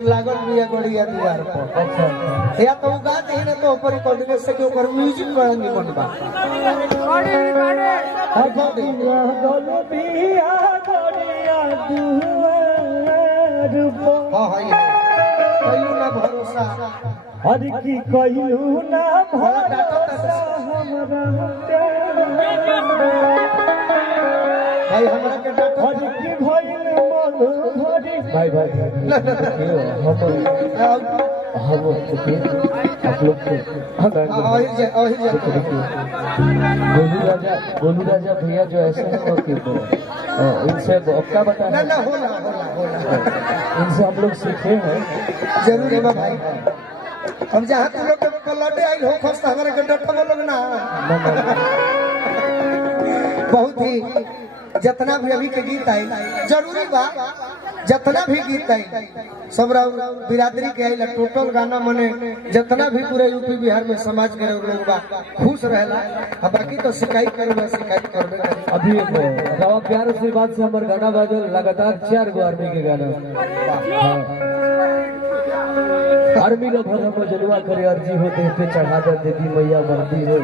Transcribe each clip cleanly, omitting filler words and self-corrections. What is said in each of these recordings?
लागल भी है गड़िया दीवार पर। अच्छा या तो गा दे ना तो ऊपर रिकॉर्डिंग से क्यों कर म्यूजिक बड़ा निमन बा। हर गड़िया गल बिया गड़िया दुआर पर। हां हां ये कइलू ना भरोसा हर की कइलू ना भरोसा हमरा भाई हमरा के हर की भइल मन भरी भाई भाई हम आप लोग गोलू राजा भैया जो ऐसे हैं इनसे आपका बताना ना होला इनसे हम लोग सीखे हैं जरूर है भाई। हम जहाँ तुम लोग पलटे आई हो खस्ता हमारे के डट लोग ना बहुत ही जितना भी अभी के गीत आई जरूरी बा जितना भी गीत आई सब बिरादरी के आई टोटल गाना मने जितना भी पूरे यूपी बिहार में समाज के लोग बा खुश रहेला बाकी तो शिकायत करेगा शिकायत करबे अभी गावा प्यार आशीर्वाद से हमर गाना बाजल लगातार 4 गो आर्मी के गाना आर्मी लोग हम जलवा करे अर्जी होते पे चढ़ा देती मैया मरती हो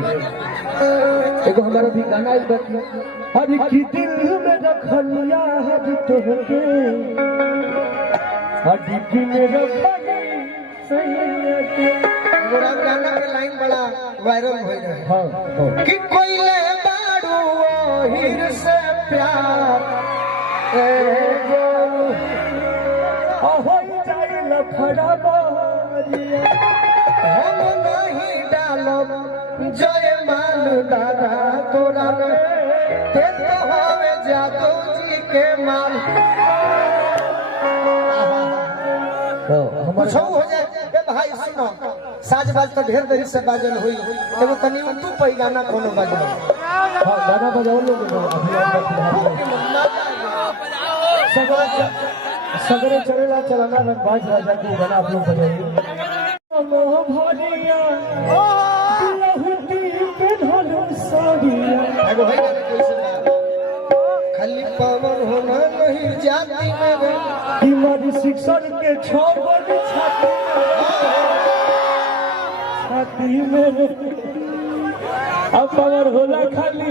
एगो हमारा भी गाना एक बात हर की दिल में रखलिया हर तोहके हर की में रखली पूरा गाना के लाइन बड़ा वायरल हो गया हां कि कोइले बाड़ू हिर से प्यार एगो हो जाई लफड़ा बारिया हम नहीं डालब जय मान दादा तोरा ते तो हवे जादू जी के माल कुछ हो जाए ए भाई सुनो साज बाज तो ढेर देरी से बाजल हुई एगो तनी तू पई गाना कोनो बजाओ हां गाना बजाओ लोग अभी सगरे चलेला चलाना रंगबाज राजा की गाना आप लोग बजाइए भरिया खाली पावर होना नहीं जाती हमारी शिक्षण के छोड़ छाती में अब पावर होला खाली